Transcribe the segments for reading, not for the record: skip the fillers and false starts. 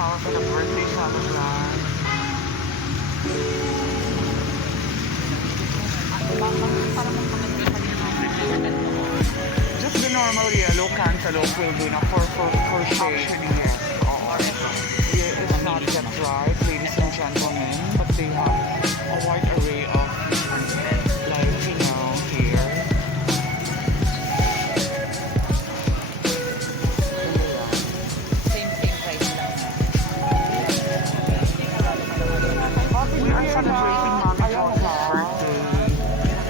flower for the birthday celebrant. Just the normal yellow cantaloupe will do na for shade. Actually, yes. Yeah, it's not yet ripe, ladies and gentlemen, but they have a wide array of like, you know, here. Same price lang. We are celebrating Mami Josie's birthday.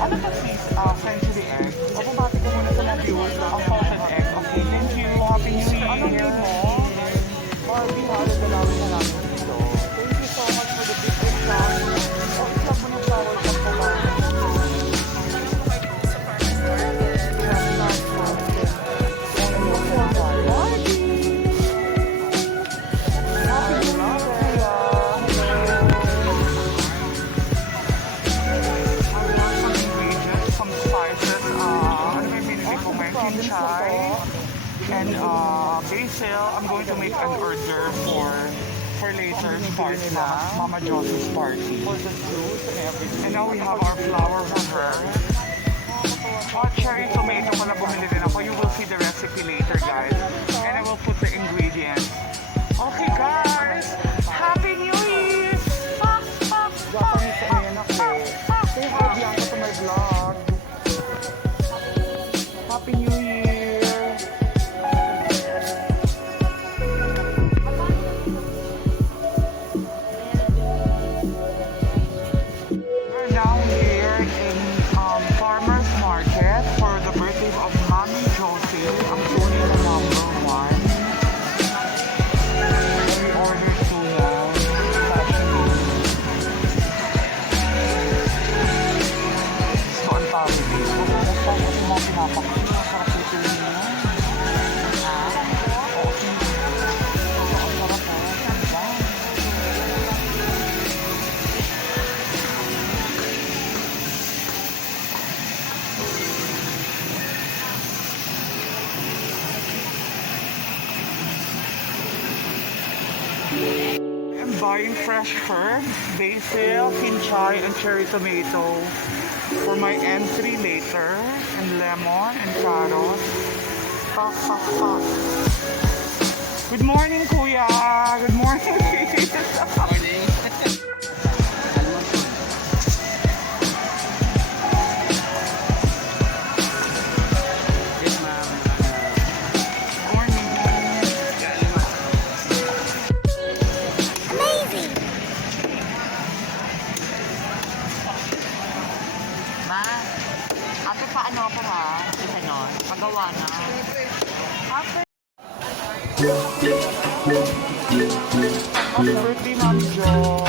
Ano to sis? Century egg. O bumati ko muna sa mga viewers na ang salted egg. Okay, thank you. Happy New Year. Anong name mo? Barbie, halos dalawin na namin dito. Thank you so much for the big shout. O, islag mo ng flower sa pala. And basil, I'm going to make an order for later's party na, Mama Josie's party. For the juice and everything. And now we have our flour for her. Cherry tomato pala bumili din ako. You will see the recipe later, guys. And I will put the ingredients. Okay, guys. Happy New Year! Japanese sa ngayon ako. Say hi, Bianca, to my vlog. Happy New Year! I'm buying fresh herbs, basil, kinchay, and cherry tomato for my entry later, and lemon and carrots. Good morning, Kuya. Good morning. Morning. Yes, ma'am. Ate, paano ako ha? Isa nun? Pagawa na. Happy birthday, Mami Jo.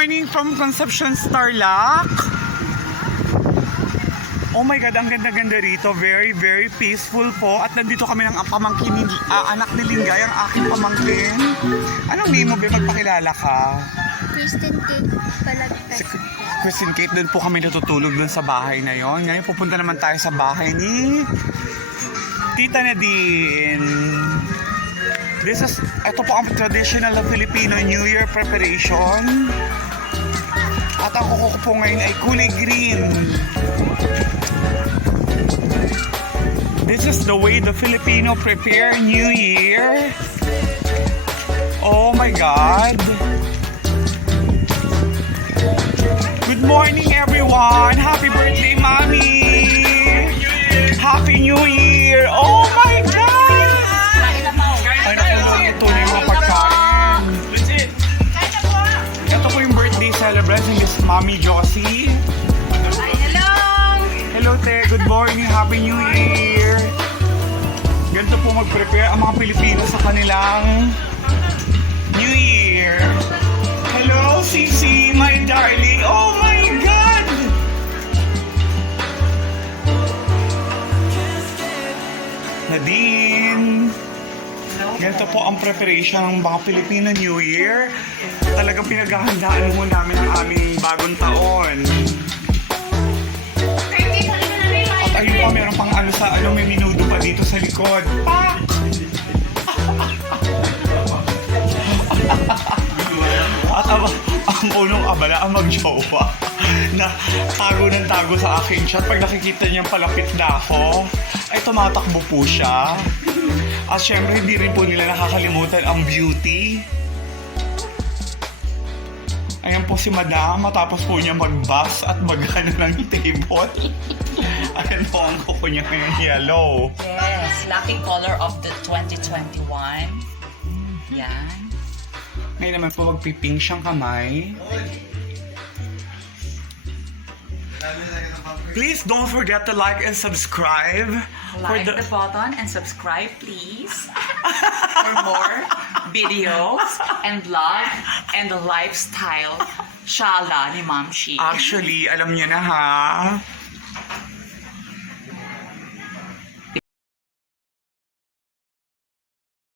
morning from Concepcion Starlac. Oh my God, ang ganda-ganda rito. Very, very peaceful po. At nandito kami ng pamangkin ni anak ni Lingay, ang aking pamangkin. Anong name mo, be? Magpakilala ka. Kristen Kate Palagtas. Si Christine Kate, doon po kami natutulog doon sa bahay na yon. Ngayon pupunta naman tayo sa bahay ni Tita Nadine. Ito po ang traditional na Filipino New Year preparation. At ang kuko ko po ngayon ay kulay green. This is the way the Filipino prepare New Year. Oh my God. Good morning, everyone. Happy birthday, Mommy. Happy New Year. Oh my God. Ay, nakulog ito na yung mga pagkain. Ito po yung birthday celebration ni Mommy Josie. Hello! Hello, Te. Good morning. Happy New Year. Ganito po mag-prepare ang mga Pilipino sa kanilang New Year. Hello, Sisi, my darling. Oh my God! Nadine. Ganito po ang preparation ng mga Filipino New Year. Talagang pinaghahandaan mo namin ang aming bagong taon. At ayun pa, meron pang may minudo pa dito sa likod. Pa! At ang punong abala ang mag-jowa na tago ng tago sa aking chat. Pag nakikita niyang palapit na ako, ay tumatakbo po siya. At syempre, hindi rin po nila nakakalimutan ang beauty. Ayan po si Madam, matapos po niya mag-bus at mag-ano ng table. Ayan po ang kuko niya ngayong yellow. Yes, lucky color of the 2021. Yan. Ngayon naman po magpiping siyang kamay. Please don't forget to like and subscribe. Like the button and subscribe, please. For more videos and vlog and lifestyle. Shala ni Ma'am Shi. Actually, alam niyo na ha,